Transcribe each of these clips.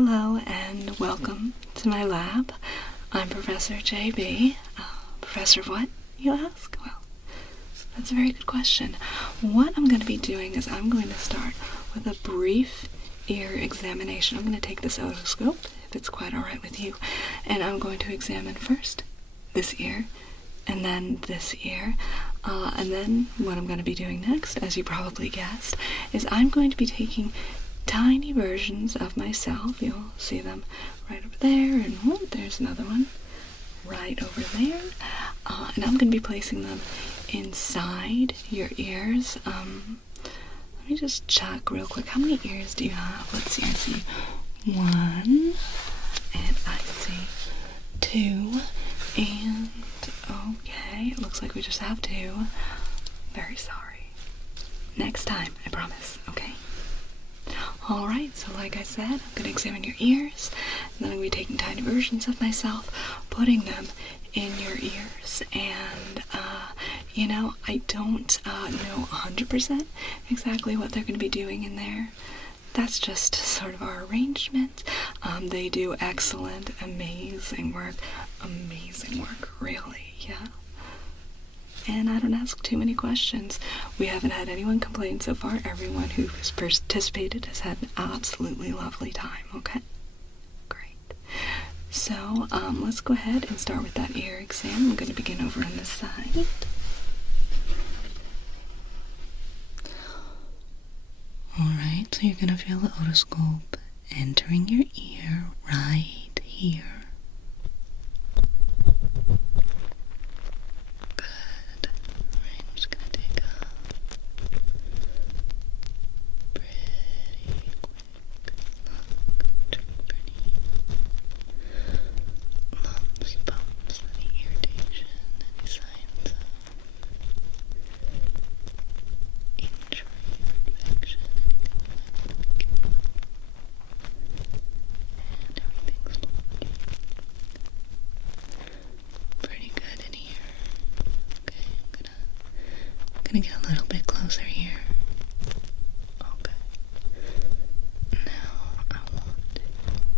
Hello and welcome to my lab. I'm Professor JB. Professor of what, you ask? Well, that's a very good question. What I'm going to be doing is I'm going to start with a brief ear examination. I'm going to take this otoscope, if it's quite alright with you, and I'm going to examine first this ear, and then this ear, and then what I'm going to be doing next, as you probably guessed, is I'm going to be taking tiny versions of myself. You'll see them right over there, and there's another one right over there, and I'm going to be placing them inside your ears. Let me just check real quick. How many ears do you have? Let's see. I see one, and I see two, and okay, it looks like we just have two. Very sorry. Next time, I promise, okay? Alright, so like I said, I'm going to examine your ears, and then I'm going to be taking tiny versions of myself, putting them in your ears, and, I don't know 100% exactly what they're going to be doing in there. That's just sort of our arrangement. They do excellent, amazing work, really, yeah. And I don't ask too many questions. We haven't had anyone complain so far. Everyone who has participated has had an absolutely lovely time, okay? Great. So, let's go ahead and start with that ear exam. I'm going to begin over on this side. Alright, so you're going to feel the otoscope entering your ear right here. Gonna get a little bit closer here. Okay. Now I want to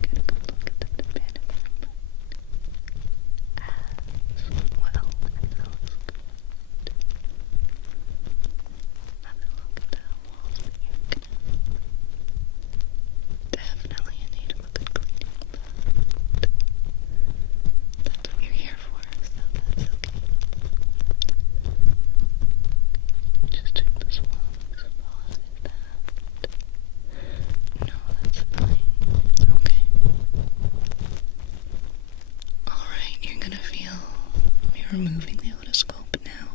get a good look at the tympanic membrane as well. That looks good. Have a look at that wall of the ear canal. Definitely in need of a good cleaning, but that's what you're here for, so that's okay. Just check the swallowing spot. Is that? No, that's fine. Okay. Alright, you're gonna feel me removing the otoscope now.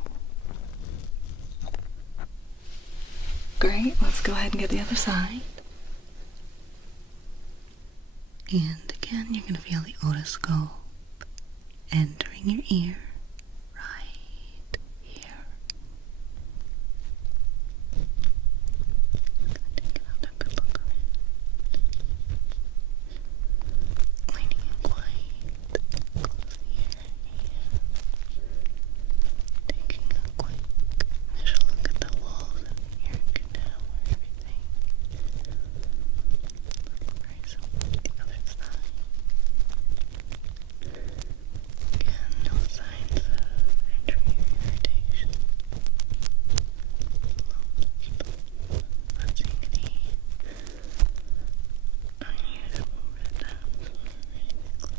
Great, let's go ahead and get the other side. And again, you're gonna feel the otoscope entering your ear right here. Take another good look around. Leaning in quite close here and taking a quick initial look at the walls of the ear canal where everything looks very similar to the other side. Again, no signs of injury or irritation. Not seeing any unusual red dots or anything like.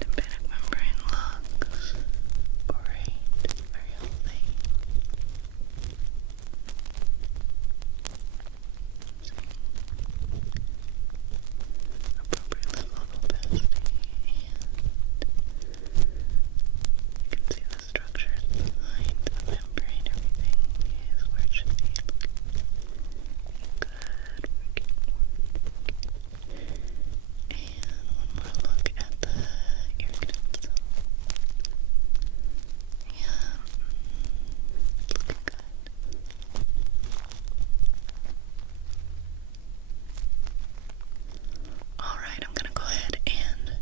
Tympanic membrane looks great, very healthy. Appropriate level of opacity, and you can see the structures behind the membrane. Everything is where it should be. Good, working. And one more look at the ear canal itself. Yeah, looking good. Alright, I'm gonna go ahead and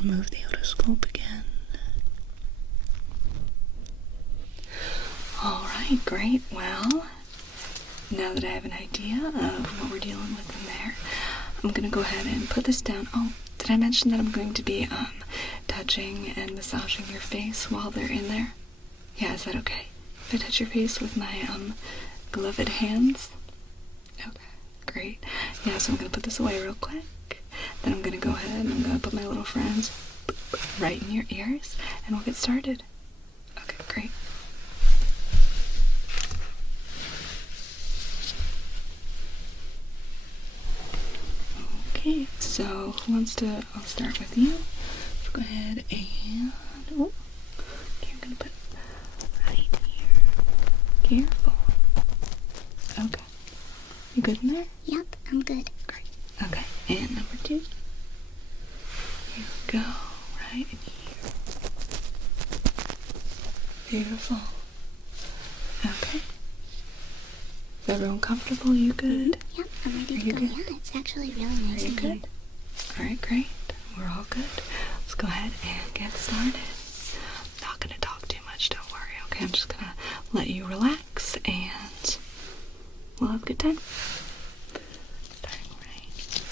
remove the otoscope again. Alright, great. Well, now that I have an idea of what we're dealing with in there, I'm gonna go ahead and put this down. Oh, did I mention that I'm going to be touching and massaging your face while they're in there? Yeah, is that okay? If I touch your face with my gloved hands? Okay, great. Yeah, so I'm gonna put this away real quick. Then I'm gonna go ahead and I'm gonna put my little friends right in your ears, and we'll get started. Okay, great. Okay, so who wants to, I'll start with you. Let's go ahead and, oh, okay, I'm gonna put right here. Careful. Okay. You good in there? Yep, I'm good. Great. Okay, and number 2. Here we go, right in here. Beautiful. Okay. Is everyone comfortable? You good? Yep, I'm ready to go. Good? Yeah, it's actually really nice. Are you good? Alright, great. We're all good. Let's go ahead and get started. I'm not gonna talk too much, don't worry, okay? I'm just gonna let you relax and we'll have a good time. Starting right.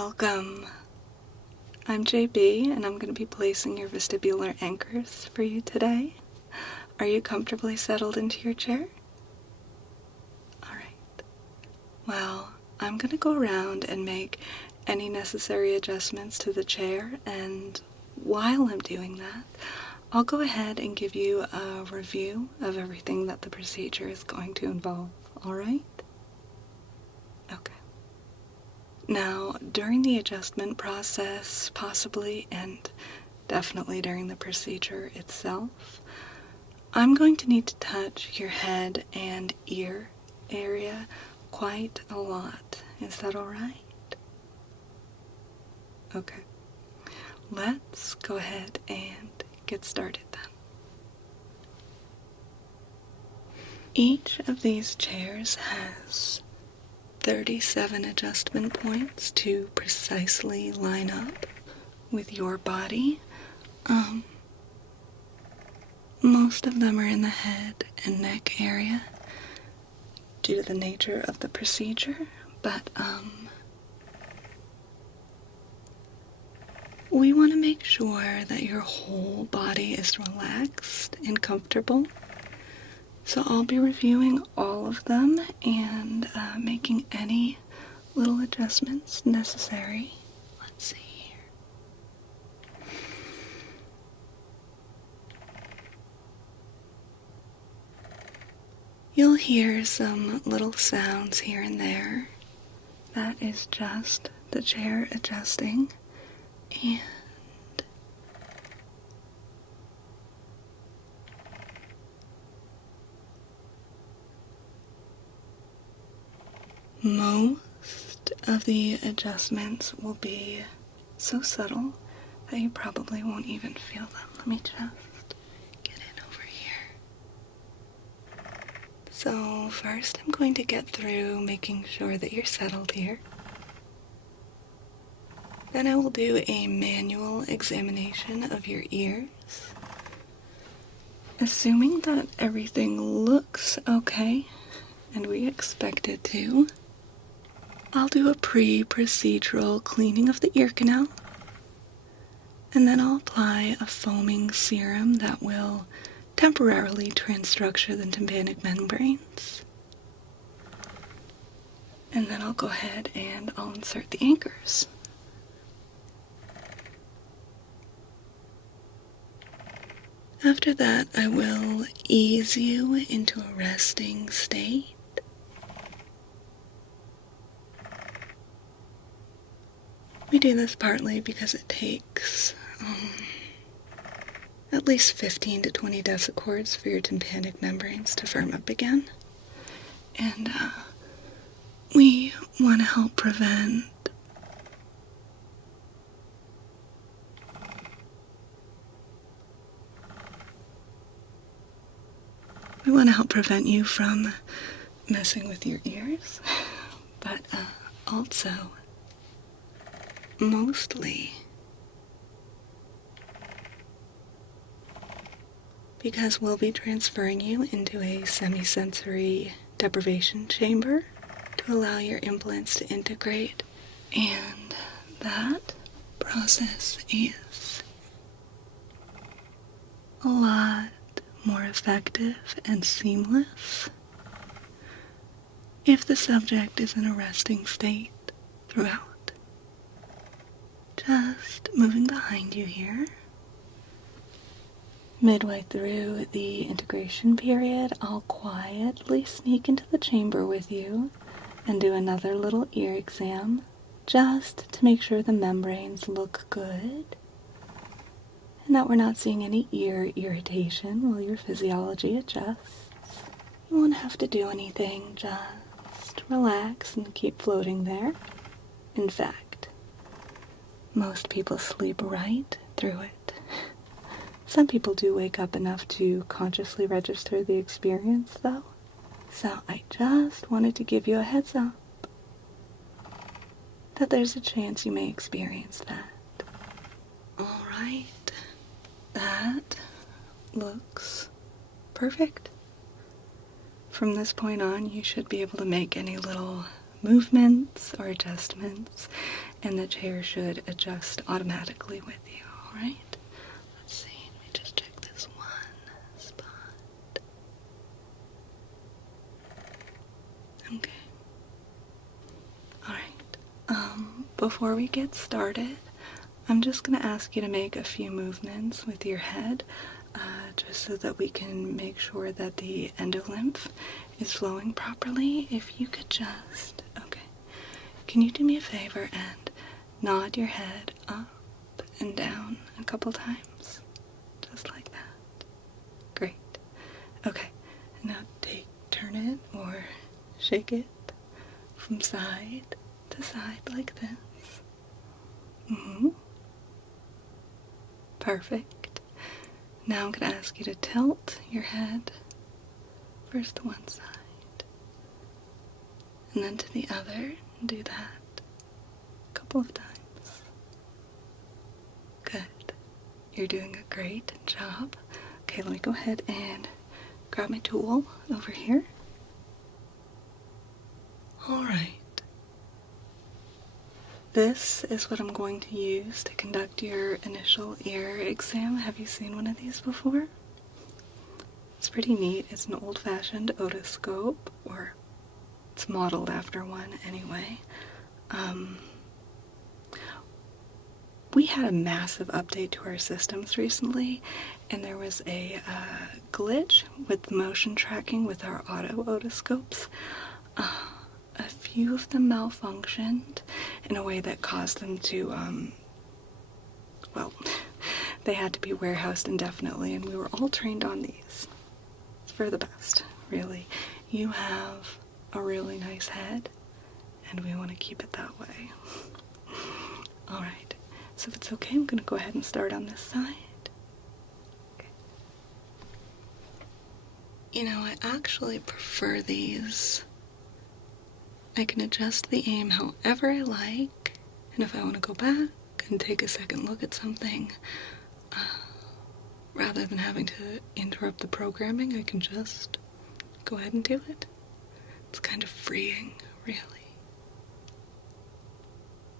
Welcome. I'm JB, and I'm going to be placing your vestibular anchors for you today. Are you comfortably settled into your chair? Alright. Well, I'm going to go around and make any necessary adjustments to the chair, and while I'm doing that, I'll go ahead and give you a review of everything that the procedure is going to involve, alright? Okay. Now, during the adjustment process, possibly, and definitely during the procedure itself, I'm going to need to touch your head and ear area quite a lot. Is that alright? Okay. Let's go ahead and get started then. Each of these chairs has 37 adjustment points to precisely line up with your body. Most of them are in the head and neck area due to the nature of the procedure, but we want to make sure that your whole body is relaxed and comfortable. So I'll be reviewing all of them and making any little adjustments necessary. Let's see here. You'll hear some little sounds here and there. That is just the chair adjusting, and most of the adjustments will be so subtle that you probably won't even feel them. Let me just get in over here. So first I'm going to get through making sure that you're settled here. Then I will do a manual examination of your ears. Assuming that everything looks okay, and we expect it to, I'll do a pre-procedural cleaning of the ear canal, and then I'll apply a foaming serum that will temporarily transstructure the tympanic membranes. And then I'll go ahead and I'll insert the anchors. After that, I will ease you into a resting state. We do this partly because it takes at least 15 to 20 decichords for your tympanic membranes to firm up again. And we want to help prevent you from messing with your ears, but also mostly because we'll be transferring you into a semi-sensory deprivation chamber to allow your implants to integrate, and that process is a lot more effective and seamless if the subject is in a resting state throughout. Just moving behind you here. Midway through the integration period, I'll quietly sneak into the chamber with you and do another little ear exam, just to make sure the membranes look good and that we're not seeing any ear irritation while your physiology adjusts. You won't have to do anything, just relax and keep floating there. In fact, most people sleep right through it. Some people do wake up enough to consciously register the experience, though. So I just wanted to give you a heads up that there's a chance you may experience that. Alright, that looks perfect. From this point on, you should be able to make any little movements or adjustments, and the chair should adjust automatically with you, alright? Let's see, let me just check this one spot. Okay. Alright. Before we get started, I'm just going to ask you to make a few movements with your head, just so that we can make sure that the endolymph is flowing properly. If you could just, okay, can you do me a favor and nod your head up and down a couple times? Just like that. Great. Okay, now turn it or shake it from side to side like this. Perfect. Now I'm going to ask you to tilt your head first to one side and then to the other, and do that a couple of times. Good. You're doing a great job. Okay, let me go ahead and grab my tool over here. Alright. This is what I'm going to use to conduct your initial ear exam. Have you seen one of these before? It's pretty neat. It's an old-fashioned otoscope, or it's modeled after one anyway. We had a massive update to our systems recently, and there was a glitch with the motion tracking with our auto otoscopes. A few of them malfunctioned in a way that caused them to, well, they had to be warehoused indefinitely, and we were all trained on these. It's for the best, really. You have a really nice head, and we want to keep it that way. Alright, so if it's okay, I'm going to go ahead and start on this side. Okay. You know, I actually prefer these. I can adjust the aim however I like, and if I want to go back and take a second look at something, rather than having to interrupt the programming, I can just go ahead and do it. It's kind of freeing, really.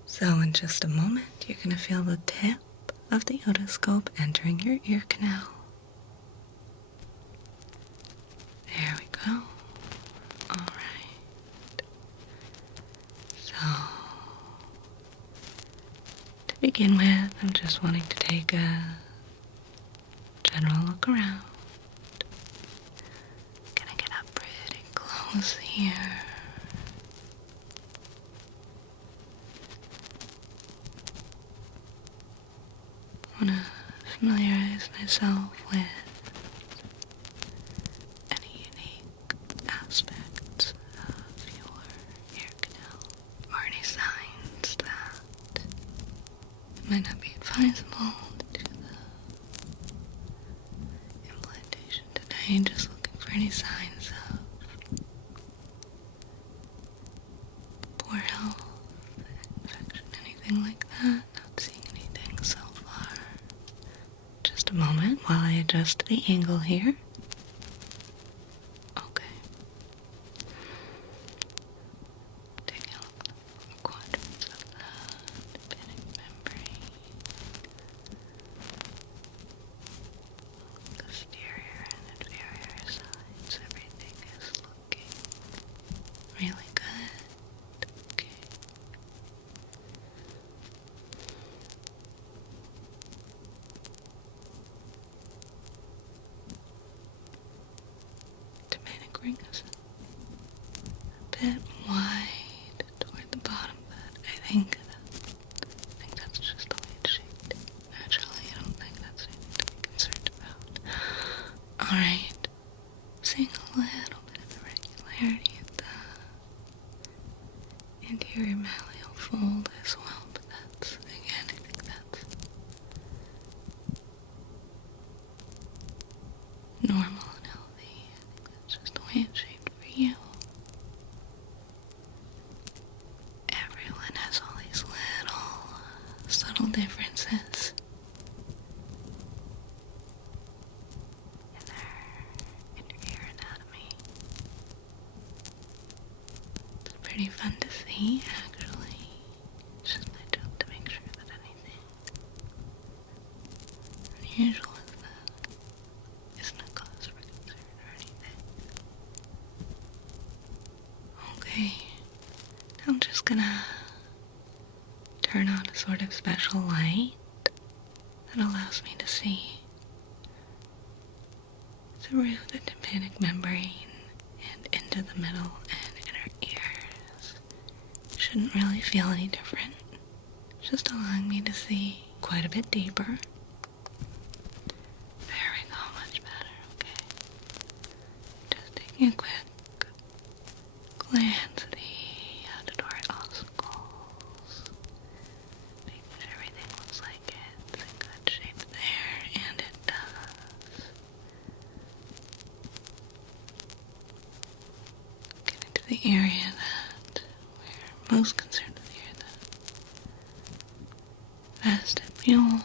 So in just a moment, you're going to feel the tip of the otoscope entering your ear canal. There we go. Alright. So, to begin with, I'm just wanting to take a general look around. Gonna get up pretty close here. I want to familiarize myself with any unique aspects of your ear canal, or any signs that it might not be advisable to do the implantation today. Just looking for any signs of poor health, infection, anything like that. Not seeing anything so far. Just a moment while I adjust the angle here. Okay. Taking a look at the quadrants of the tympanic membrane. The posterior and inferior sides, everything is looking really good. Okay. Tympanic ring is a bit wide toward the bottom, but I think that's just the way it's shaped. Naturally, I don't think that's anything to be concerned about. Alright, seeing a little bit of irregularity at the anterior malleol fold as well, but that's, again, I think that's normal and healthy. I think that's just the way it's shaped for you. Everyone has all these little subtle differences in their ear anatomy. It's pretty fun to unusual as that. Isn't a cause for concern or anything. Okay, now I'm just gonna turn on a sort of special light that allows me to see through the tympanic membrane and into the middle and inner ears. Shouldn't really feel any different. Just allowing me to see quite a bit deeper. There we go, much better, okay. Just taking a quick glance at the auditory ossicles. Making sure everything looks like it's in good shape there, and it does. Getting to the area that we're most concerned with here, the vestibule,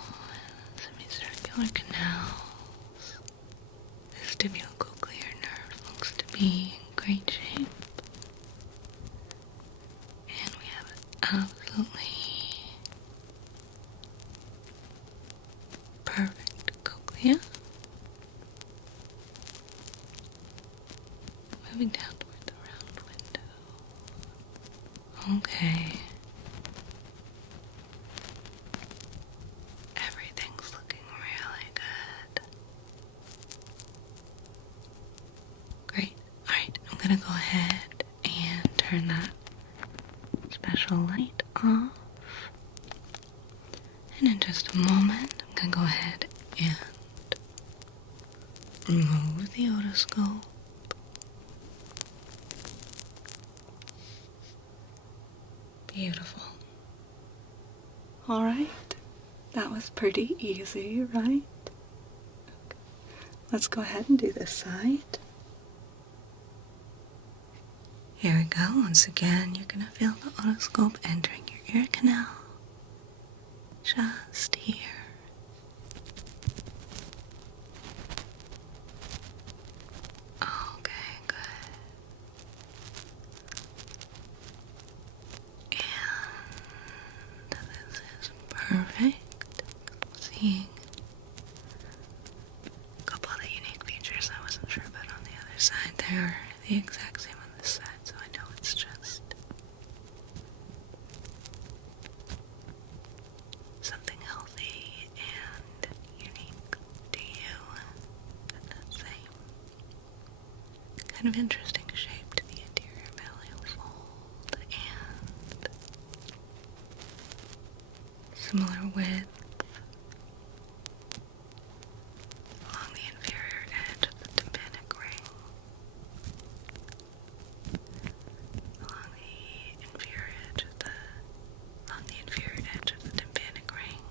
semicircular canals. Vestibulocochlear nerve looks to be in great shape. And we have absolutely perfect cochlea. Moving down toward the round window. Okay. Everything's looking really good. Great. Alright, I'm gonna go ahead and turn that special light off. And in just a moment, I'm gonna go ahead and remove the otoscope. Beautiful. Alright, that was pretty easy, right? Okay. Let's go ahead and do this side. Here we go. Once again, you're gonna feel the otoscope entering your ear canal. Just here. Okay, good. And this is perfect. Seeing a couple of the unique features I wasn't sure about on the other side. They're the exact same on this side, so I know it's just something healthy and unique to you at that same kind of interesting shape to the anterior malleol fold, and similar width along the inferior edge of the tympanic ring, along the inferior edge of the tympanic ring.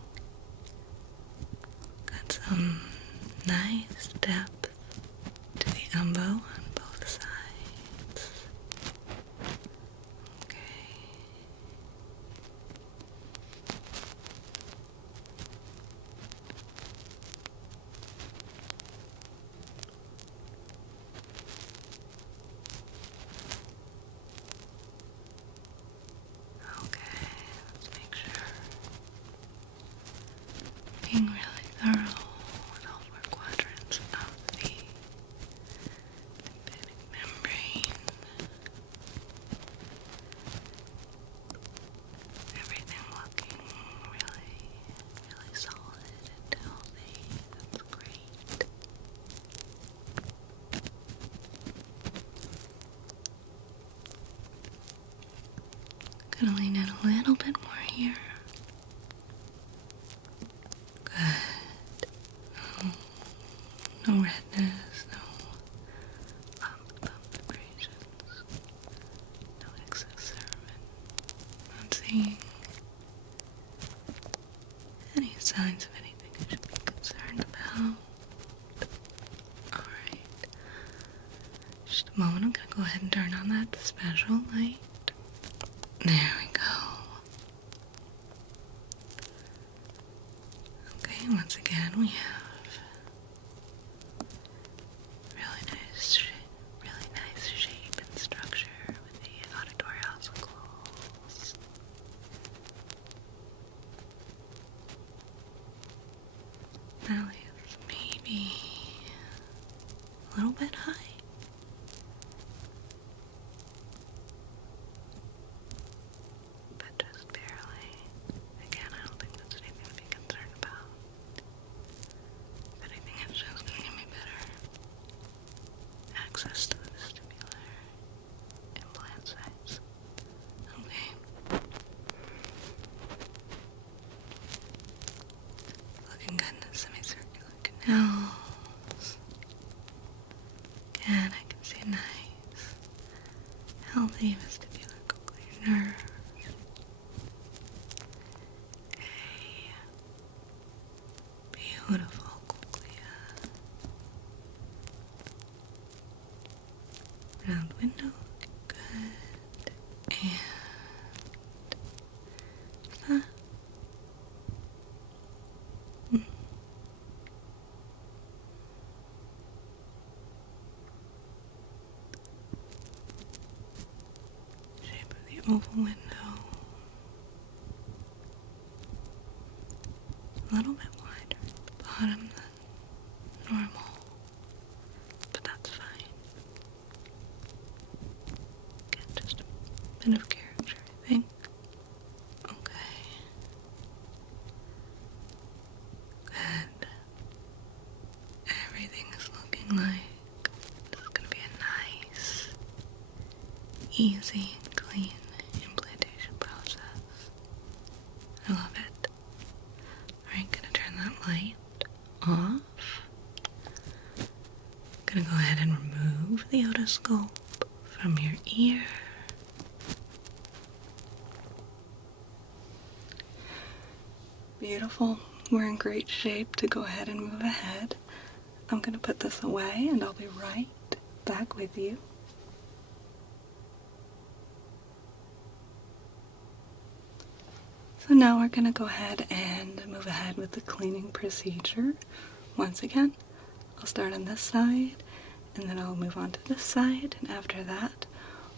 Got some nice depth to the umbo on both sides. Okay. Okay, let's make sure. Being really thorough with all four quadrants of the tympanic membrane. Everything looking really, really solid and healthy. That's great. Gonna lean in a little bit more here. Good. No redness, no bump vibrations, no excess cervin. Not seeing any signs of anything I should be concerned about. Alright. Just a moment, I'm gonna go ahead and turn on that special light. There we go. Okay, once again we have really nice shape and structure with the auditory ossicles. Malleus be a little bit high. But just barely. Again, I don't think that's anything to be concerned about. If anything, it's just going to give me better access to the vestibular implant sites. Okay. Looking good in the semicircular canals. Again, I can see a nice, healthy vestibular cochlear nerve. A beautiful cochlea. Round window, good. And that. Shape of the oval window. A little bit wider at the bottom than normal, but that's fine. Again, just a bit of character, I think. Okay. Good. Everything is looking like this is going to be a nice, easy, and clean implantation process. I love it. Alright, gonna turn that light off. Gonna go ahead and remove the otoscope from your ear. Beautiful. We're in great shape to go ahead and move ahead. I'm gonna put this away and I'll be right back with you. So now we're going to go ahead and move ahead with the cleaning procedure. Once again, I'll start on this side, and then I'll move on to this side, and after that,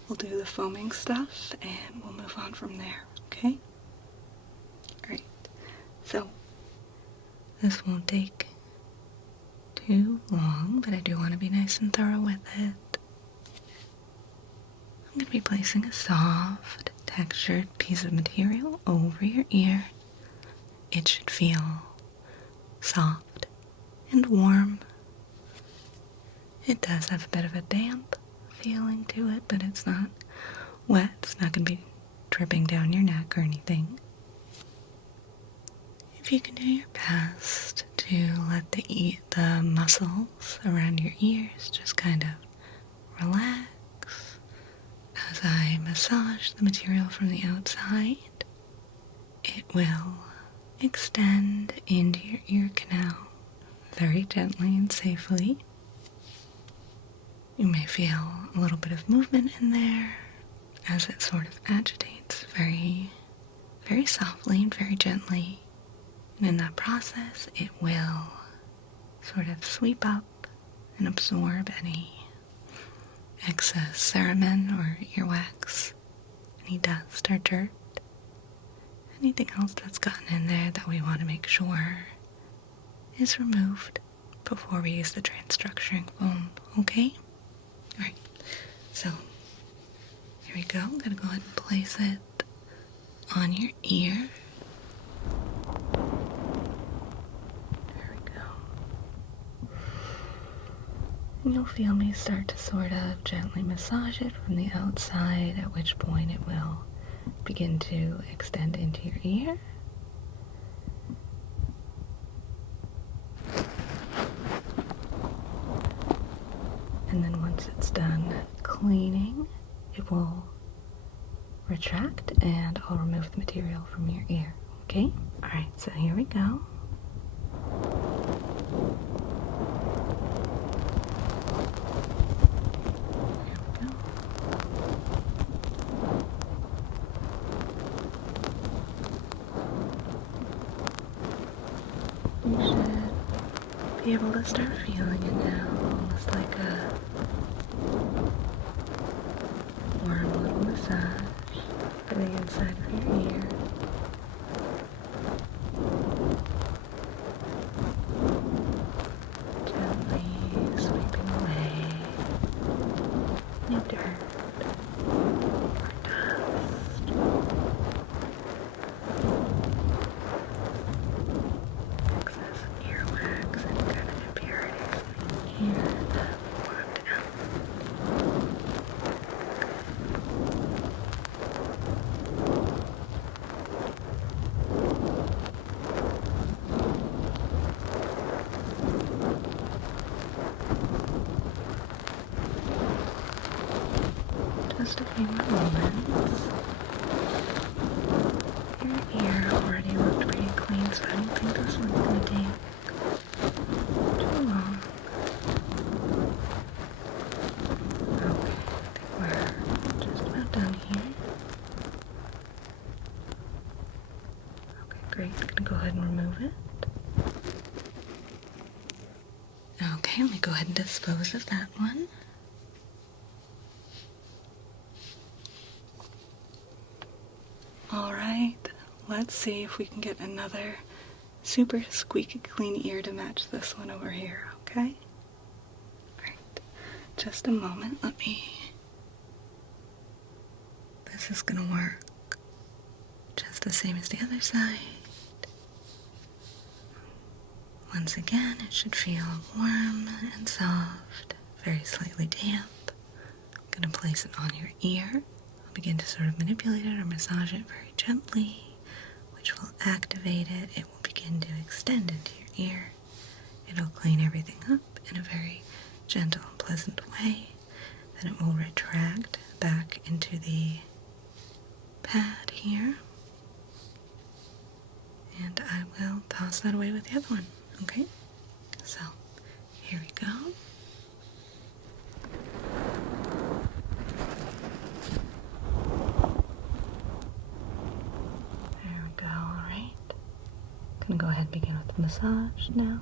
we'll do the foaming stuff, and we'll move on from there, okay? Alright, so this won't take too long, but I do want to be nice and thorough with it. I'm going to be placing a soft, textured piece of material over your ear. It should feel soft and warm. It does have a bit of a damp feeling to it, but it's not wet. It's not going to be dripping down your neck or anything. If you can do your best to let the muscles around your ears just kind of relax as I massage the material from the outside, it will extend into your ear canal very gently and safely. You may feel a little bit of movement in there as it sort of agitates very, very softly and very gently. And in that process, it will sort of sweep up and absorb any excess cerumen or earwax, any dust or dirt, anything else that's gotten in there that we want to make sure is removed before we use the transstructuring foam, okay? Alright, so here we go. I'm going to go ahead and place it on your ear. And you'll feel me start to sort of gently massage it from the outside, at which point it will begin to extend into your ear. And then once it's done cleaning, it will retract and I'll remove the material from your ear, okay? Alright, so here we go. You should be able to start feeling it now, almost like a warm little massage for the inside of your ear. just a few more moments. Your ear already looked pretty clean, so I don't think this one's going to take too long. Okay, I think we're just about done here. Okay, great. I'm going to go ahead and remove it. Okay, let me go ahead and dispose of that one. Alright, let's see if we can get another super squeaky clean ear to match this one over here, okay? Alright, just a moment, This is gonna work just the same as the other side. Once again, it should feel warm and soft, very slightly damp. I'm gonna place it on your ear. I'll begin to sort of manipulate it or massage it very gently, which will activate it. It will begin to extend into your ear. It'll clean everything up in a very gentle and pleasant way. Then it will retract back into the pad here. And I will toss that away with the other one, okay? So, here we go. There we go, alright. Gonna go ahead and begin with the massage now.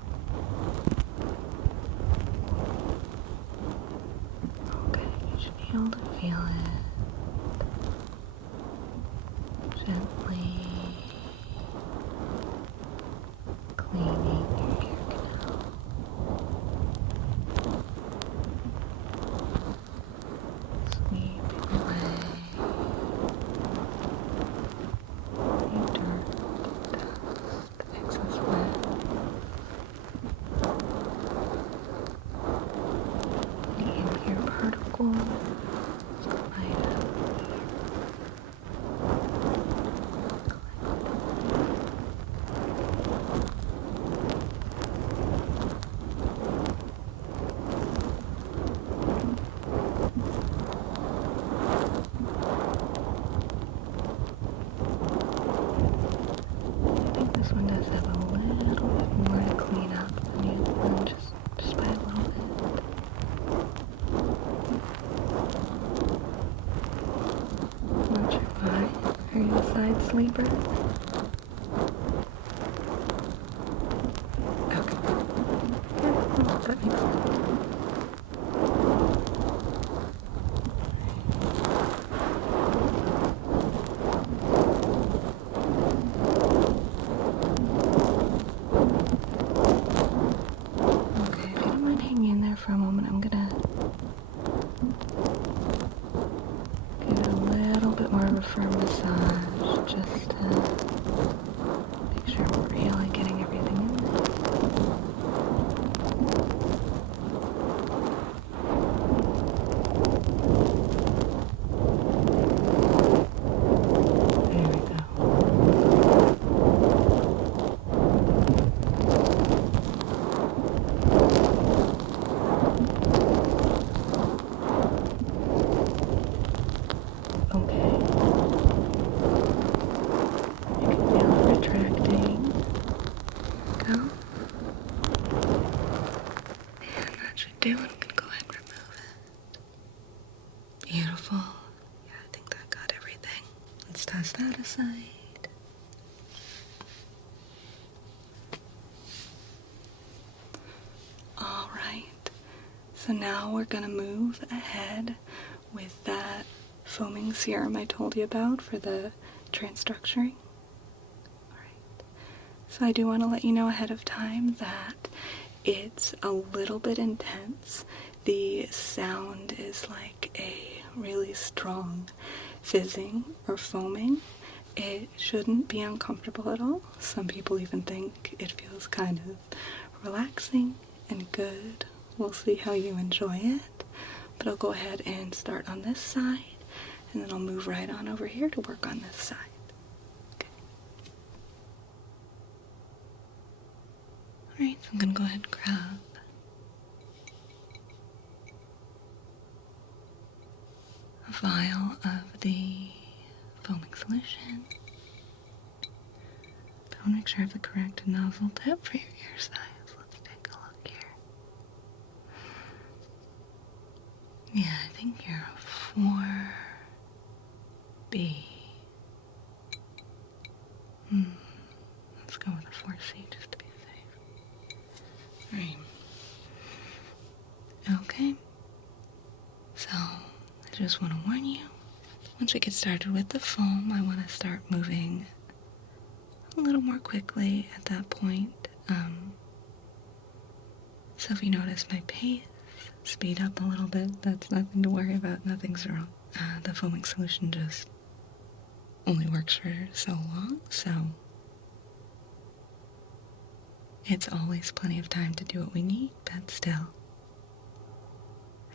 Okay, you should be able to feel it gently cleaning your ear canal. Sweeping away any dirt, dust, excess wet. Any in-ear particles that might have I think this one does have a little bit more to clean up than the other one, just by a little bit. Not sure why. Are you a side sleeper? Okay. Yeah, well, that makes sense. Okay, if you don't mind hanging in there for a moment, I'm gonna give it a little bit more of a firm massage, just to make sure we're really getting everything in there. There we go. Okay. You can feel it retracting. Go. And that should do it. I'm gonna go ahead and remove it. Beautiful. Yeah, I think that got everything. Let's toss that aside. Alright. So now we're gonna move ahead with that foaming serum I told you about for the transstructuring. Alright. So I do want to let you know ahead of time that it's a little bit intense. The sound is like a really strong fizzing or foaming. It shouldn't be uncomfortable at all. Some people even think it feels kind of relaxing and good. We'll see how you enjoy it. But I'll go ahead and start on this side, and then I'll move right on over here to work on this side. Okay. Alright, so I'm going to go ahead and grab a vial of the foaming solution. But I want to make sure I have the correct nozzle tip for your ear size. Let's take a look here. Yeah, I think you're a 4B. Let's go with a 4C just to be safe. Right. Okay. So, I just want to warn you, once we get started with the foam, I want to start moving a little more quickly at that point. So if you notice my pace, speed up a little bit, that's nothing to worry about, nothing's wrong. The foaming solution just only works for so long, so it's always plenty of time to do what we need, but still,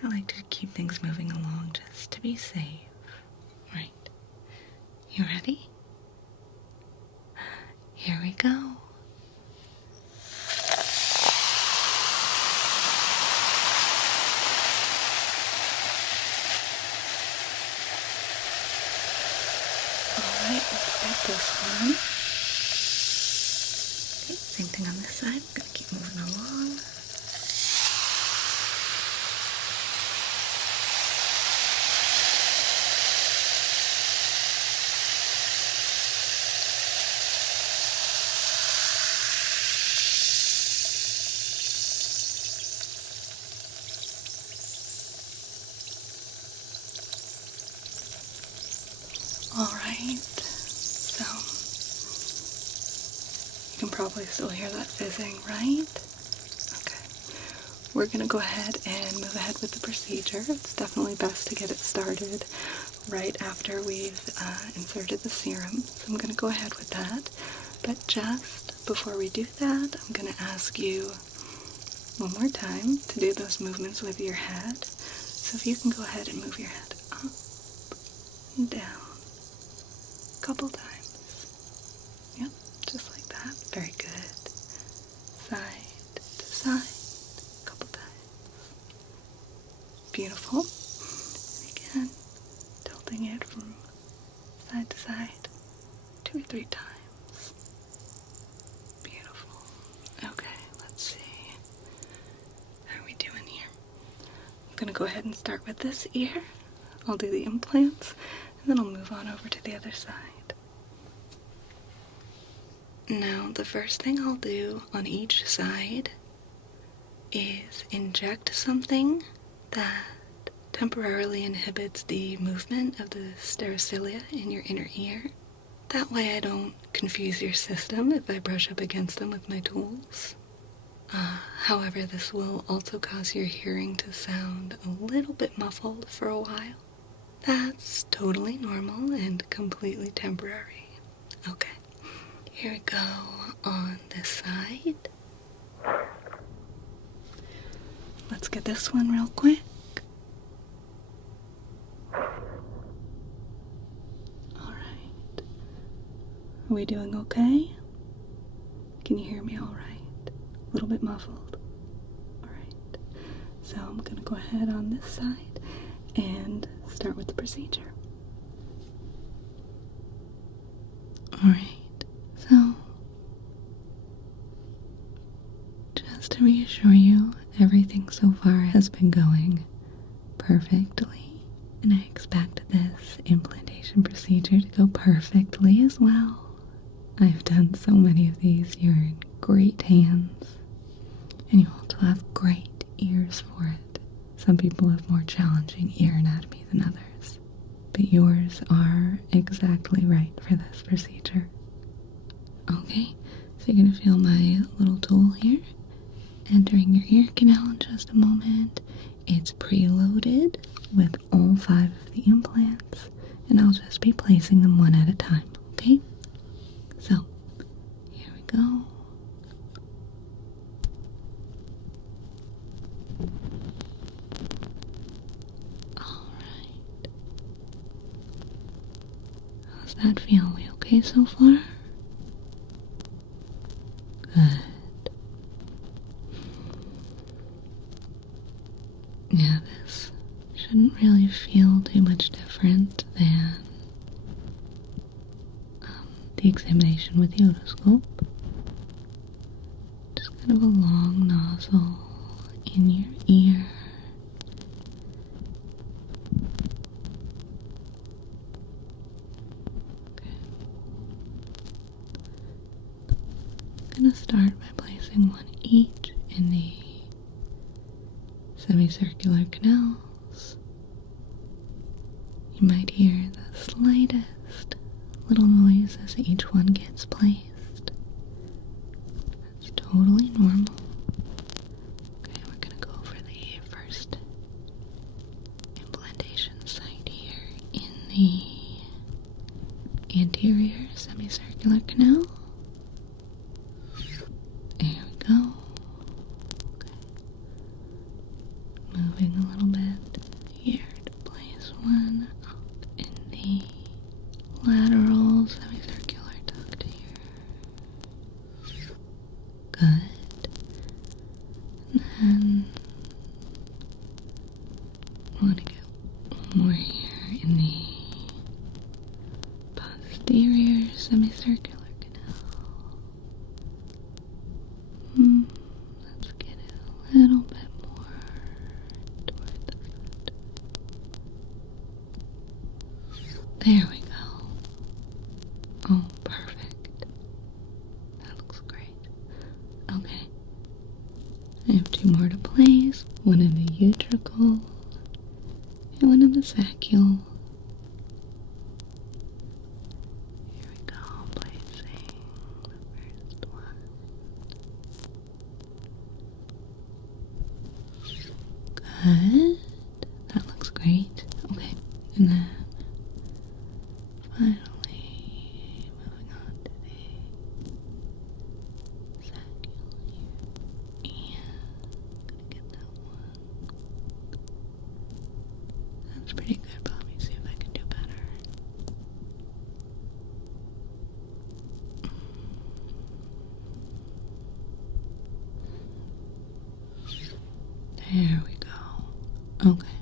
I like to keep things moving along just to be safe. Right. You ready? Here we go. Alright, let's get this one. Okay, same thing on this side. I'm gonna keep moving along. Alright, so you can probably still hear that fizzing, right? Okay, we're going to go ahead and move ahead with the procedure. It's definitely best to get it started right after we've inserted the serum, so I'm going to go ahead with that. But just before we do that, I'm going to ask you one more time to do those movements with your head. So if you can go ahead and move your head up and down. Couple times. Yep, just like that. Very good. Side to side. Couple times. Beautiful. And again, tilting it from side to side 2 or 3 times. Beautiful. Okay, let's see. How are we doing here? I'm gonna go ahead and start with this ear. I'll do the implants, and then I'll move on over to the other side. Now, the first thing I'll do on each side is inject something that temporarily inhibits the movement of the stereocilia in your inner ear. That way I don't confuse your system if I brush up against them with my tools. However, this will also cause your hearing to sound a little bit muffled for a while. That's totally normal and completely temporary. Okay. Here we go on this side. Let's get this one real quick. Alright. Are we doing okay? Can you hear me alright? A little bit muffled. Alright. So I'm gonna go ahead on this side and start with the procedure. Alright. So, just to reassure you, everything so far has been going perfectly, and I expect this implantation procedure to go perfectly as well. I've done so many of these. You're in great hands, and you also have great ears for it. Some people have more challenging ear anatomy than others, but yours are exactly right for this procedure. Okay, so you're going to feel my little tool here entering your ear canal in just a moment. It's preloaded with all 5 of the implants, and I'll just be placing them one at a time, okay? So, here we go. Alright. How's that feel? Are we okay so far? Good. Yeah, this shouldn't really feel too much different than the examination with the otoscope. Just kind of a long nozzle in your ear. Okay. I'm going to start by placing one each in the semicircular canals. You might hear the slightest little noise as each one gets placed. That's totally normal. Okay, we're gonna go over the first implantation site here in the anterior semicircular canal. There we go. Okay. Moving a little bit here to place one up in the lateral semicircular duct here. Good. And then I want to get one more here in the posterior semicircular canal. Let's get it a little bit more toward the front. There we go. Oh, perfect. That looks great. Okay. I have two more to place. One in the utricle and one in the saccule. Here we go, placing the first one. Good. That looks great. Okay. And then finally moving on to the saccule here. And gonna get that one. That's pretty good, but let me see if I can do better. There we go. Okay.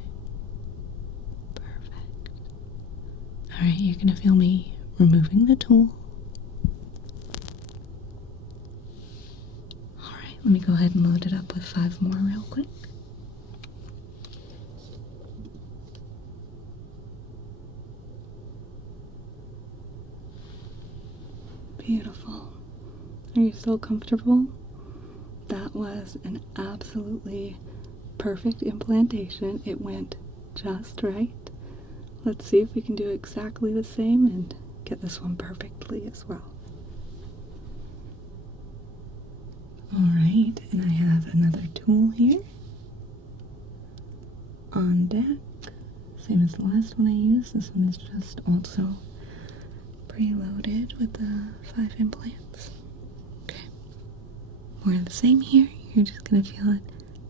Perfect. Alright, you're gonna feel me removing the tool. Alright, let me go ahead and load it up with 5 more real quick. Beautiful. Are you still comfortable? That was an absolutely perfect implantation. It went just right. Let's see if we can do exactly the same and get this one perfectly as well. Alright, and I have another tool here on deck. Same as the last one I used. This one is just also preloaded with the 5 implants. Okay. More of the same here. You're just going to feel it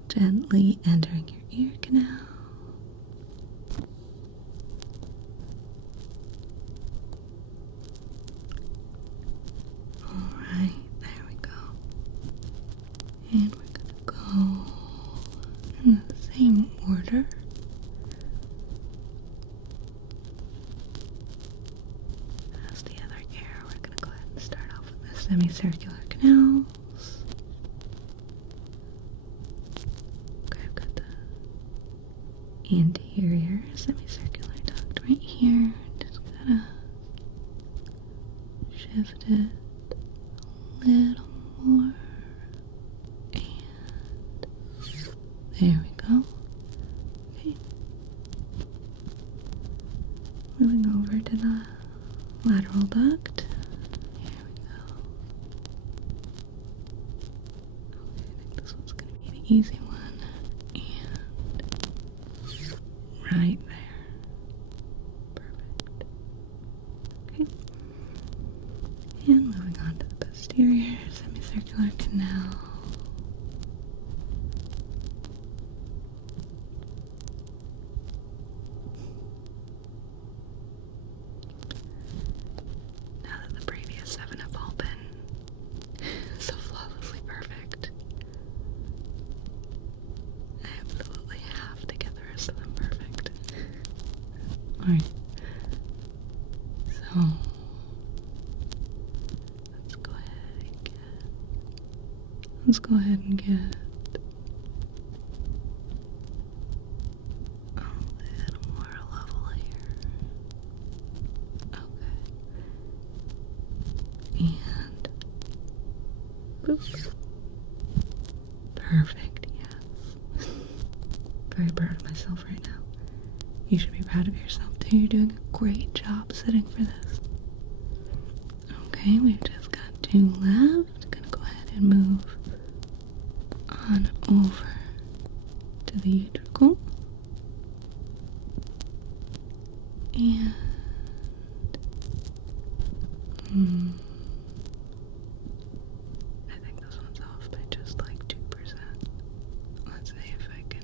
gently entering your ear canal. Alright, there we go. And we're going to go in the same order. As the other ear, we're going to go ahead and start off with the semicircular canals. Okay, I've got the anterior semicircular duct right here. Just gotta shift it a little more. And there we go. Okay. Moving over to the lateral duct. Here we go. Okay, I think this one's gonna be the easy one. And right there. Perfect. Okay. And moving on to the posterior semicircular canal. Now that the previous 7 have all been so flawlessly perfect, I absolutely have to get the rest of them perfect. Alright. So, let's go ahead and get a little more level here. Okay. And boop. Perfect, yes. Very proud of myself right now. You should be proud of yourself too. You're doing a great job sitting for this. Okay, we've just got 2 left. Gonna go ahead and move on over to the utricle. And I think this one's off by just like 2%. Let's see if I can.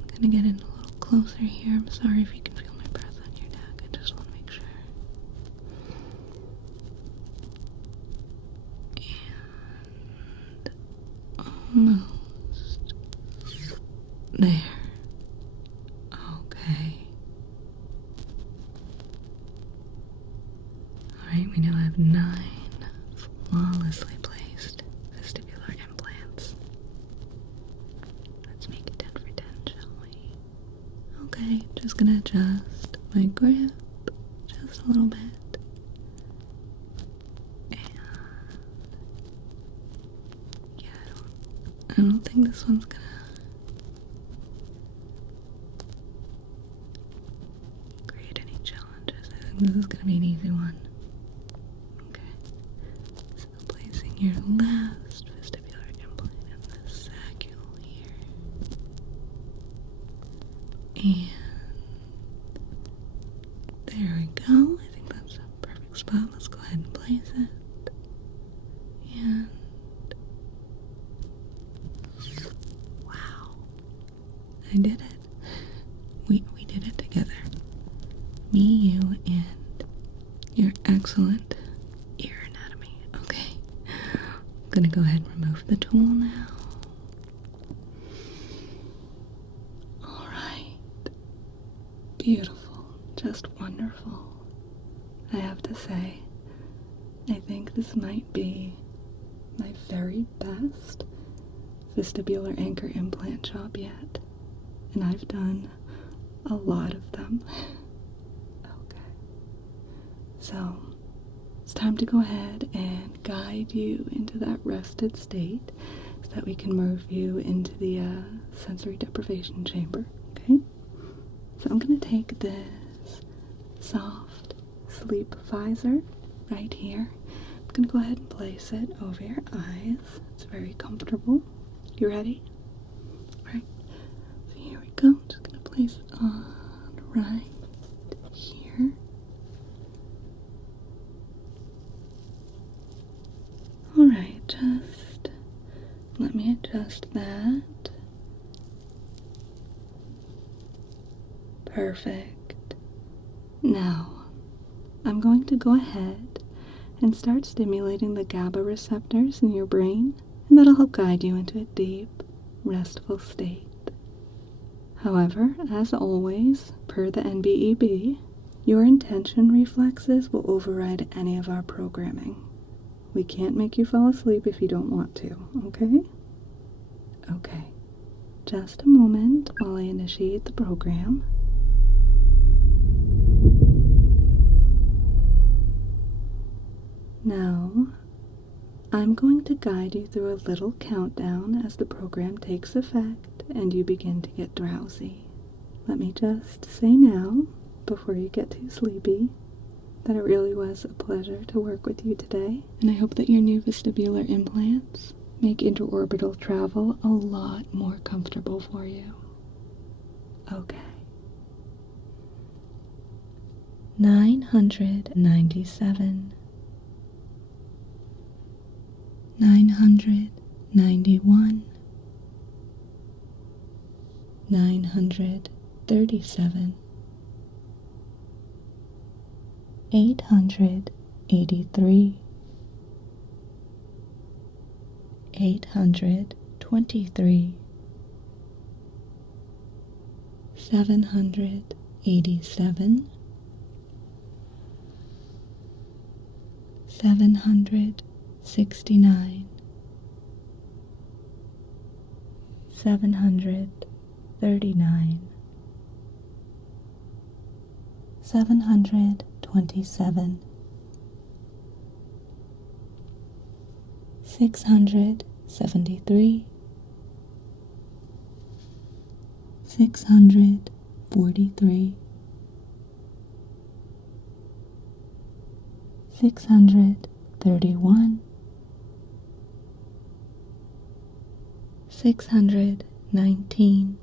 I'm gonna get in a little closer here. I'm sorry if you can feel my breath on your neck. I just want to make sure. And almost there. Okay. Alright, we now have 9 flawlessly placed vestibular implants. Let's make it 10 for 10, shall we? Okay, just gonna adjust my grip just a little bit. And yeah, I don't think this one's gonna create any challenges. I think this is gonna be an easy one. Okay, so placing your last vestibular implant in the saccule here. And there we go. I think that's a perfect spot. Let's go ahead and place it. And wow, I did it. We did it together. Me, you, and your excellent ear anatomy. Okay, I'm gonna go ahead and remove the tool now. Alright. Beautiful. Just wonderful. I have to say, I think this might be my very best vestibular anchor implant job yet. And I've done a lot of them. Okay. So, it's time to go ahead and guide you into that rested state so that we can move you into the sensory deprivation chamber, okay? So I'm going to take this soft sleep visor right here. I'm going to go ahead and place it over your eyes. It's very comfortable. You ready? Alright, so here we go. Just going to place it on right here. Alright, just let me adjust that. Perfect. Now, I'm going to go ahead and start stimulating the GABA receptors in your brain, and that'll help guide you into a deep, restful state. However, as always, per the NBEB, your intention reflexes will override any of our programming. We can't make you fall asleep if you don't want to, okay? Okay. Just a moment while I initiate the program. Now, I'm going to guide you through a little countdown as the program takes effect and you begin to get drowsy. Let me just say now, before you get too sleepy, that it really was a pleasure to work with you today, and I hope that your new vestibular implants make interorbital travel a lot more comfortable for you. Okay. 997, 991, 937, 883, 823, 787, 769, 739, 727, 673, 643, 631, 619,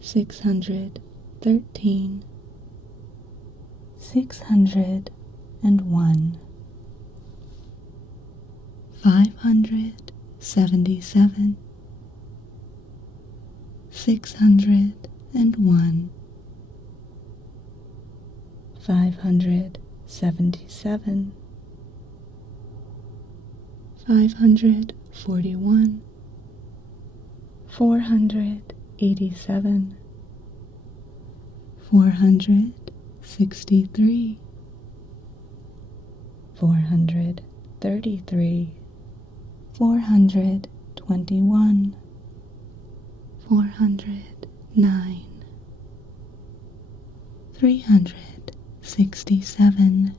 613, 601, 577, 601, 577, 541, 487, 463, 433, 421, 409, 367,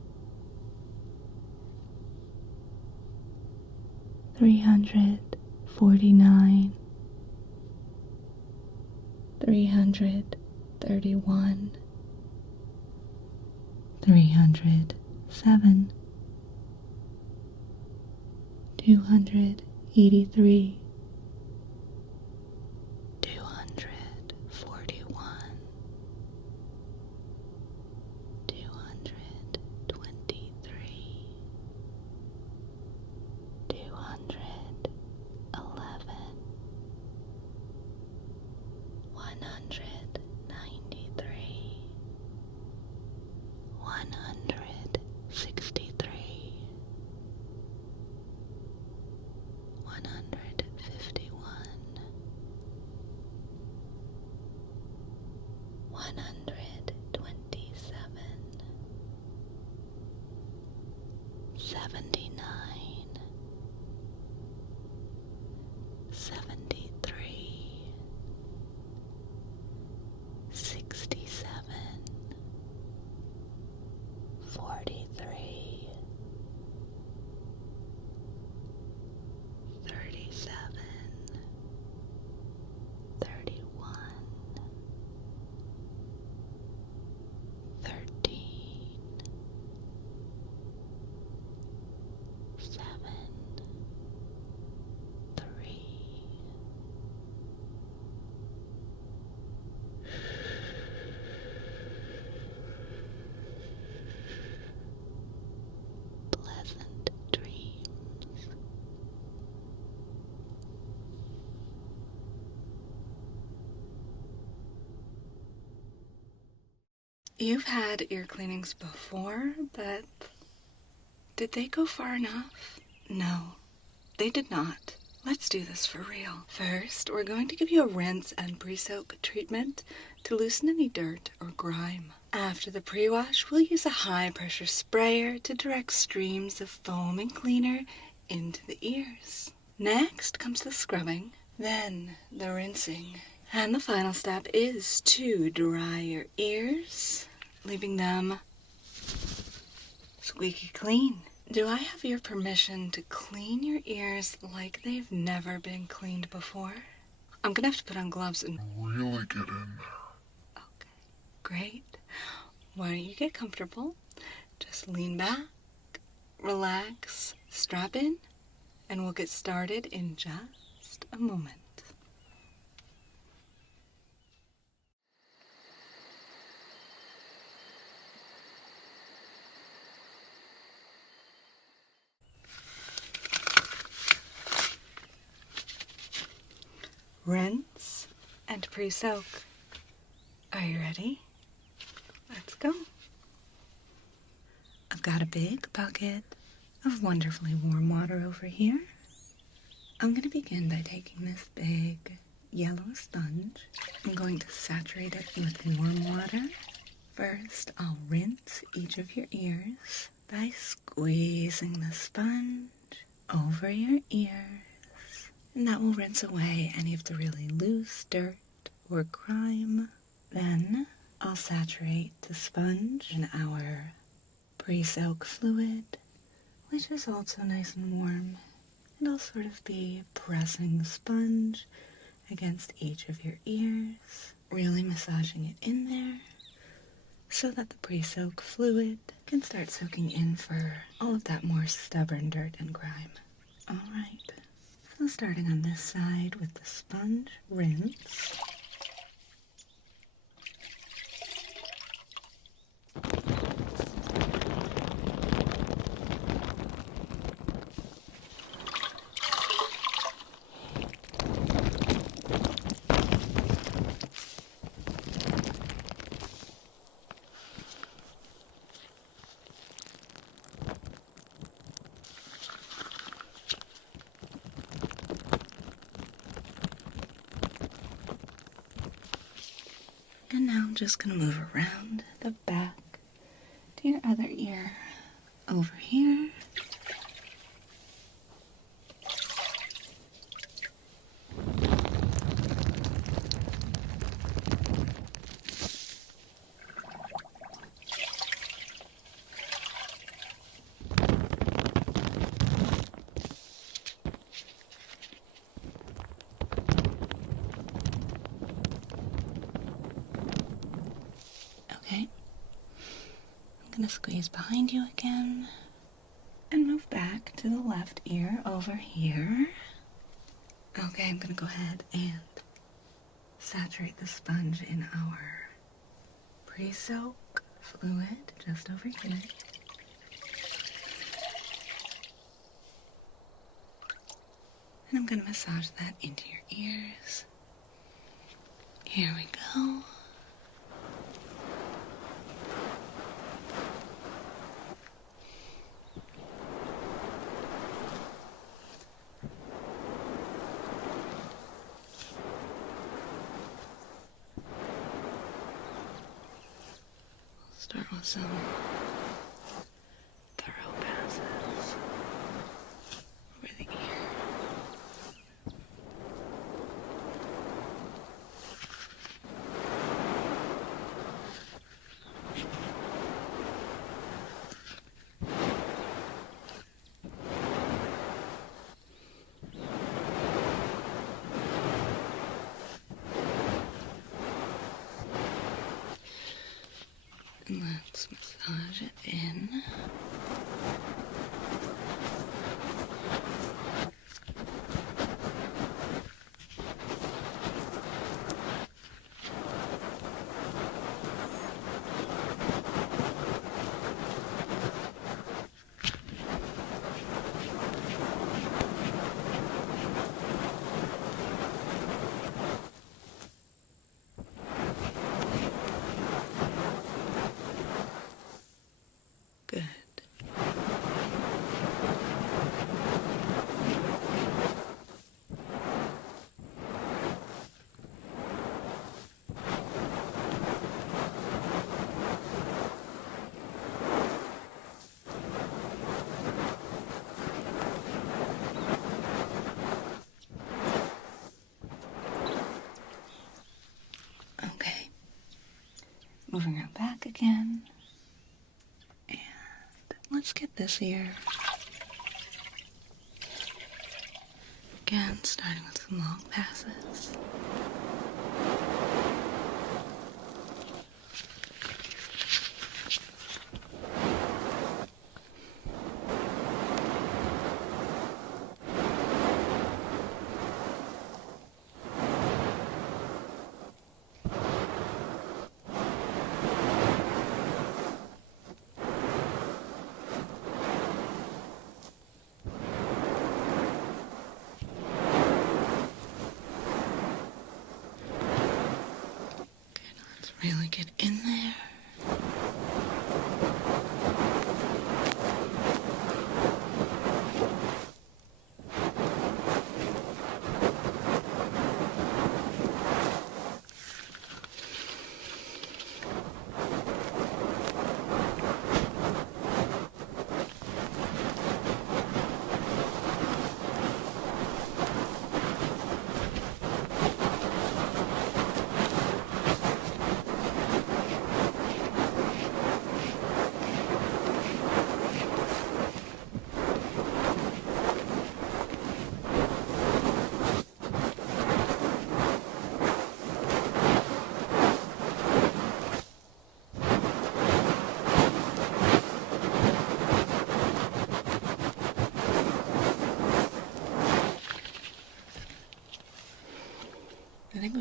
349, 331, 307, 283, 241, 223, 211, 193, 163, 151, 127, 79, 73, 67, 43, 37, 31, 13, 7, 3, pleasant dreams. You've had ear cleanings before, but did they go far enough? No, they did not. Let's do this for real. First, we're going to give you a rinse and pre-soak treatment to loosen any dirt or grime. After the pre-wash, we'll use a high-pressure sprayer to direct streams of foam and cleaner into the ears. Next comes the scrubbing, then the rinsing. And the final step is to dry your ears, leaving them squeaky clean. Do I have your permission to clean your ears like they've never been cleaned before? I'm gonna have to put on gloves and really get in there. Okay, great. Why don't you get comfortable? Just lean back, relax, strap in, and we'll get started in just a moment. Rinse and pre-soak. Are you ready? Let's go. I've got a big bucket of wonderfully warm water over here. I'm going to begin by taking this big, yellow sponge. I'm going to saturate it with warm water. First, I'll rinse each of your ears by squeezing the sponge over your ears. And that will rinse away any of the really loose dirt or grime. Then I'll saturate the sponge in our pre-soak fluid, which is also nice and warm. And I'll sort of be pressing the sponge against each of your ears, really massaging it in there so that the pre-soak fluid can start soaking in for all of that more stubborn dirt and grime. Alright, so starting on this side with the sponge rinse. And now I'm just going to move around the back to your other ear over here. Okay, I'm going to squeeze behind you again and move back to the left ear over here. Okay, I'm going to go ahead and saturate the sponge in our pre-soak fluid just over here. And I'm going to massage that into your ears. Here we go. Start with some thorough passes over the ear. Let's massage it in. Good. Okay. Moving around back again. Let's get this ear. Again, starting with some long passes. Really get in there.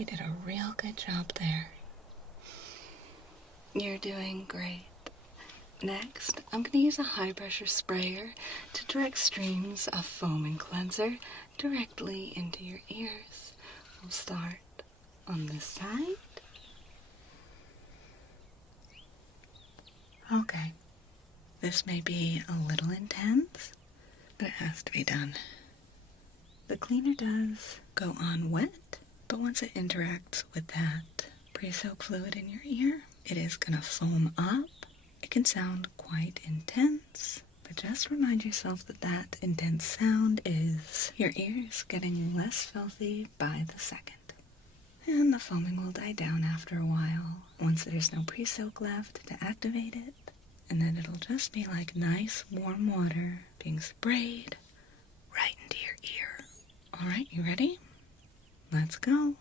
did a real good job there. You're doing great. Next, I'm going to use a high-pressure sprayer to direct streams of foam and cleanser directly into your ears. We'll start on this side. Okay, this may be a little intense, but it has to be done. The cleaner does go on wet, but once it interacts with that pre-soak fluid in your ear, it is going to foam up. It can sound quite intense, but just remind yourself that that intense sound is your ears getting less filthy by the second. And the foaming will die down after a while, once there's no pre-soak left to activate it, and then it'll just be like nice warm water being sprayed right into your ear. Alright, you ready? Let's go.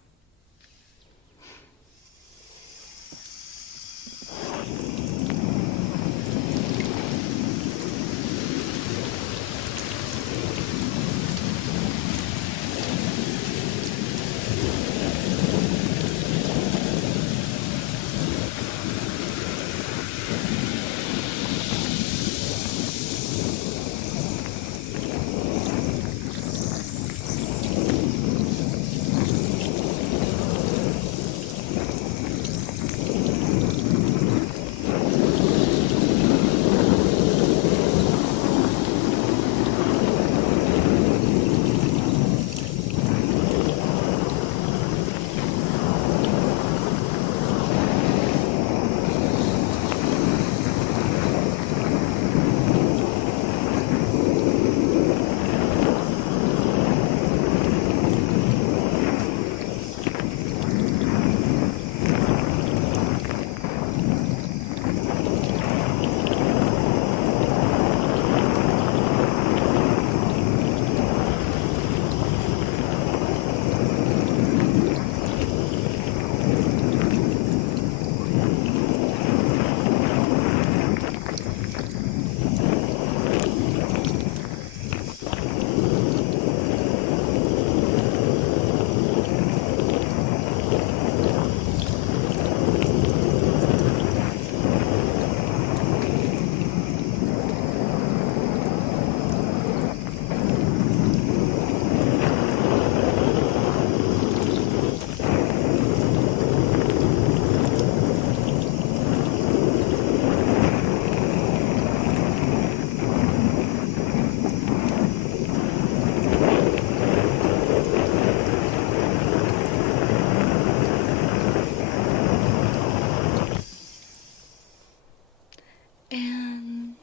And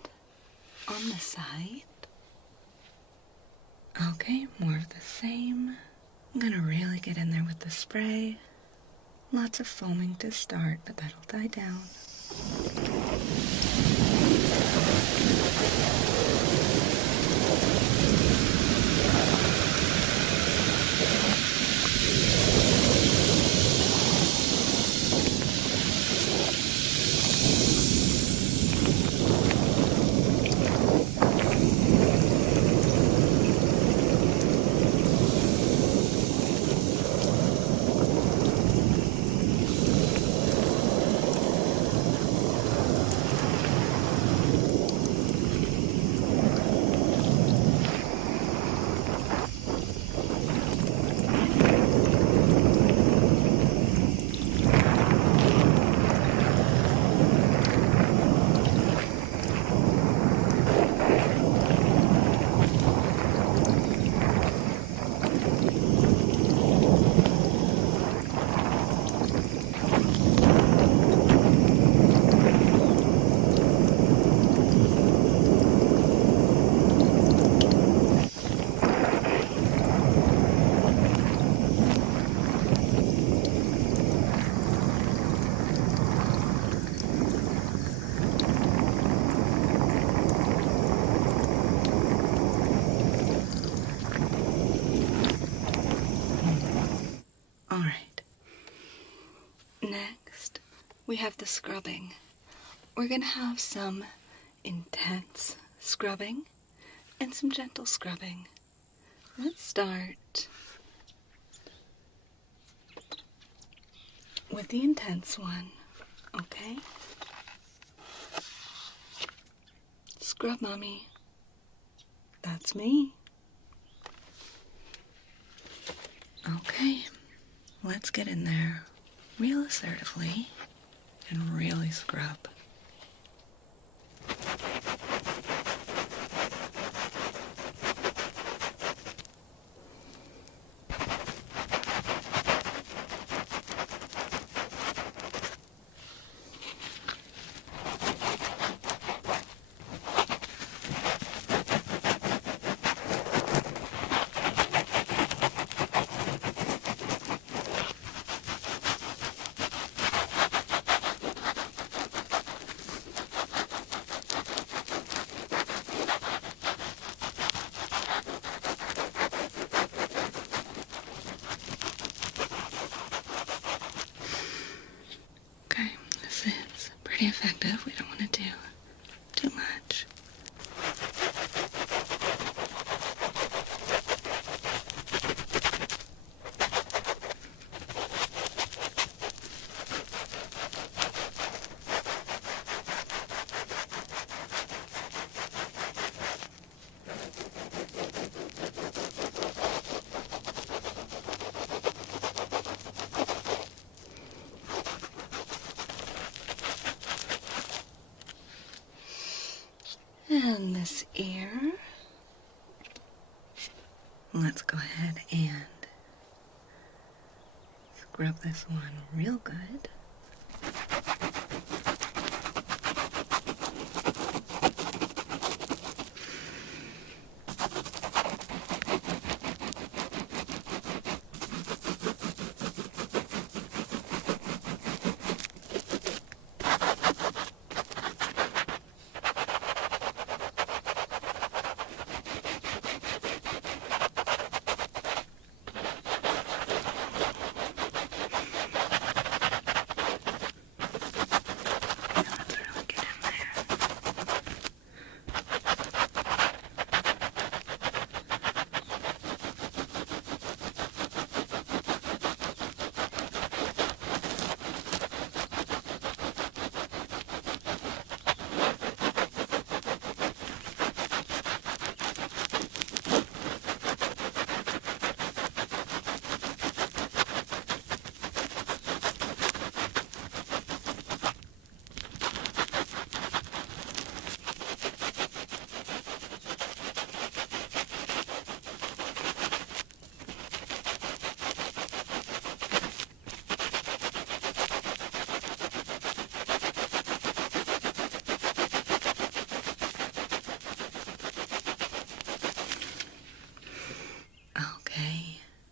on the side. Okay, more of the same. I'm gonna really get in there with the spray. Lots of foaming to start, but that'll die down. Alright. Next, we have the scrubbing. We're gonna have some intense scrubbing and some gentle scrubbing. Let's start with the intense one, okay? Scrub Mommy. That's me. Okay, let's get in there real assertively and really scrub. Okay, this is pretty effective. We don't want to do too much. And this ear. Let's go ahead and scrub this one real good.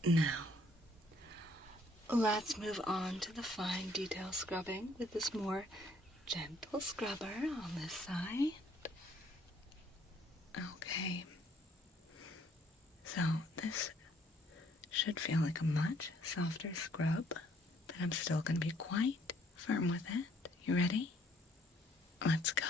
Now, let's move on to the fine detail scrubbing with this more gentle scrubber on this side. Okay, so this should feel like a much softer scrub, but I'm still going to be quite firm with it. You ready? Let's go.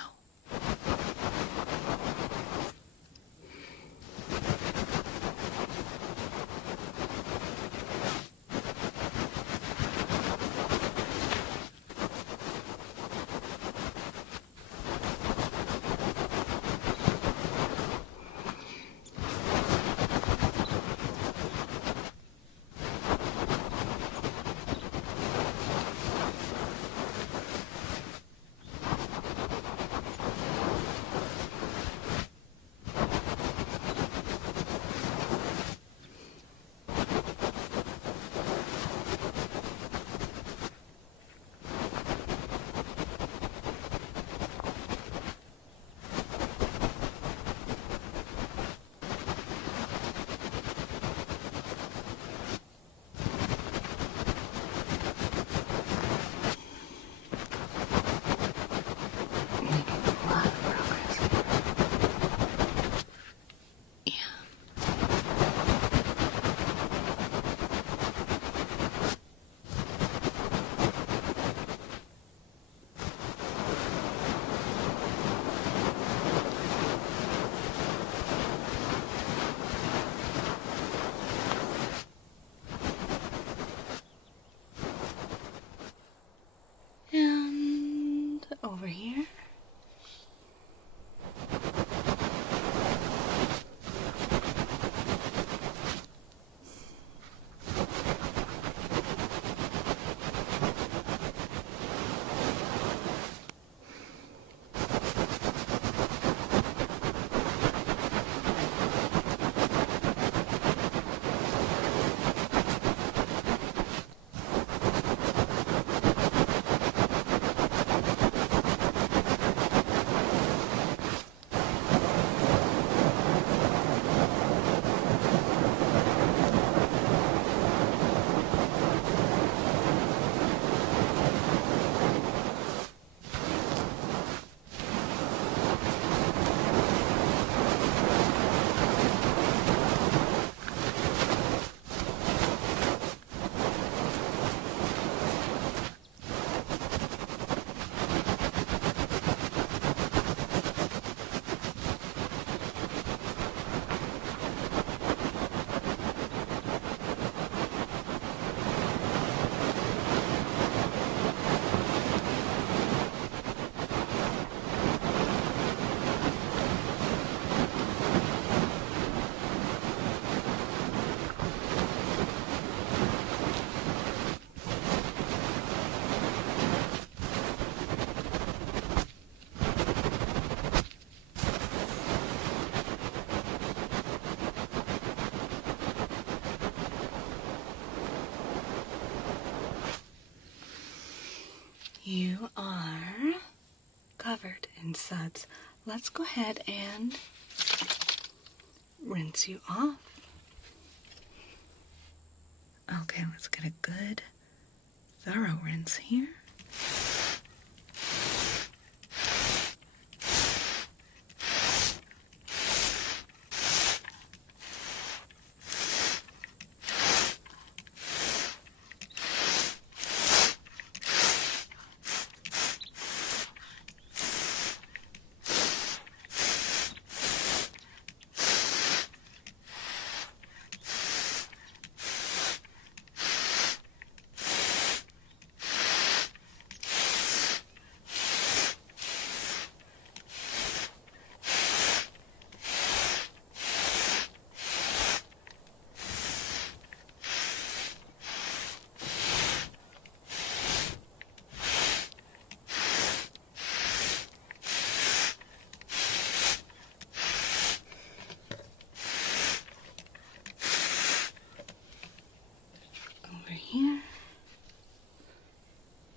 You are covered in suds. Let's go ahead and rinse you off. Okay, let's get a good, thorough rinse here.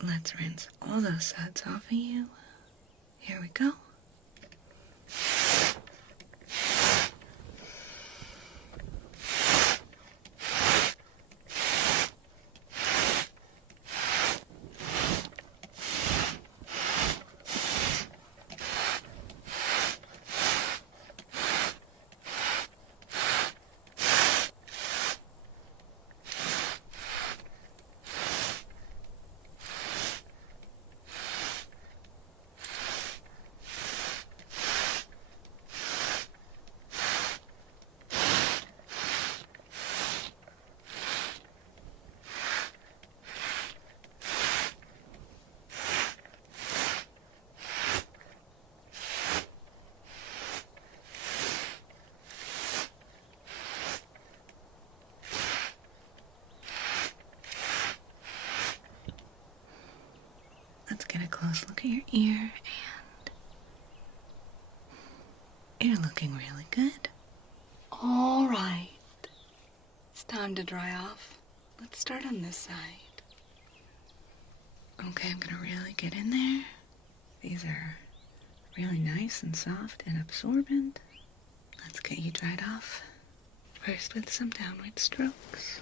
Let's rinse all those suds off of you. Here we go. Let's get a close look at your ear, and you're looking really good. All right, it's time to dry off. Let's start on this side. Okay, I'm gonna really get in there. These are really nice and soft and absorbent. Let's get you dried off. First with some downward strokes.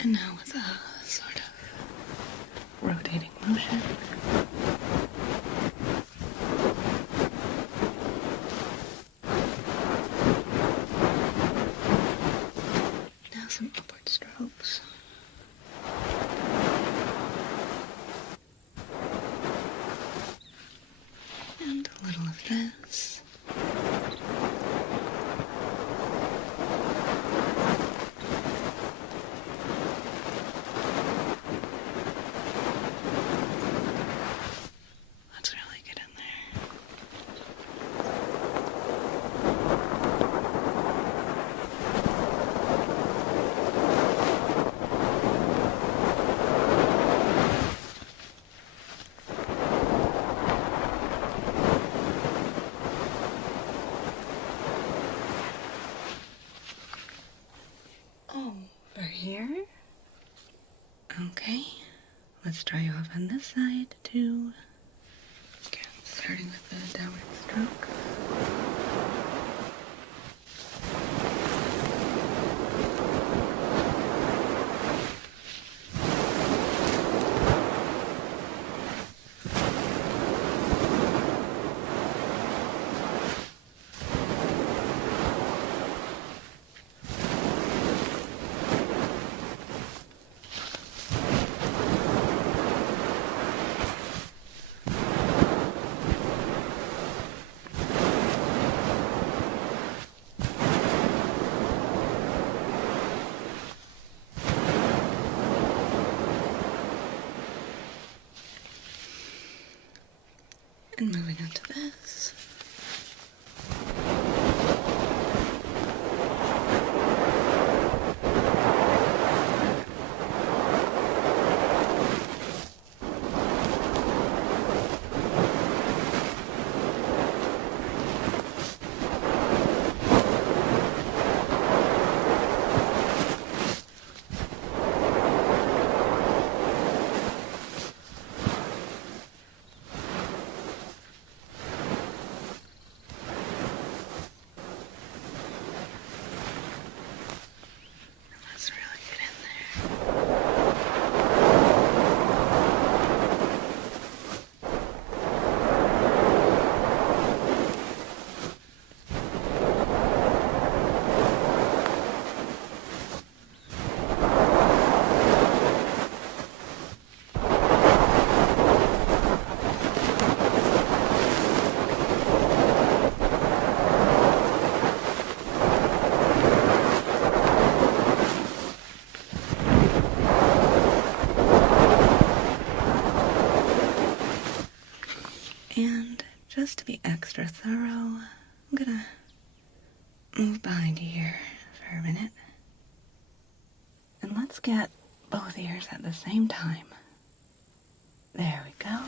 And now with a sort of rotating motion. Now some upward strokes. And a little of this. Over here. Okay, let's dry you off on this side too. Again, starting with the downward stroke. And moving on to this. Let's really get in there. And just to be extra thorough, I'm gonna move behind you here for a minute. And let's get both ears at the same time. There we go.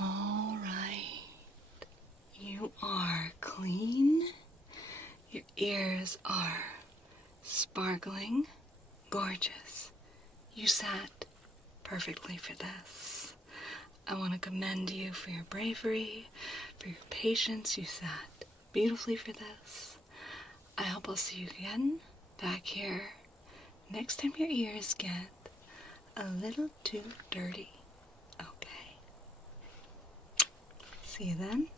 All right. You are clean. Your ears are sparkling, gorgeous. You sat perfectly for this. I want to commend you for your bravery, for your patience. You sat beautifully for this. I hope I'll see you again back here next time your ears get a little too dirty. Okay. See you then.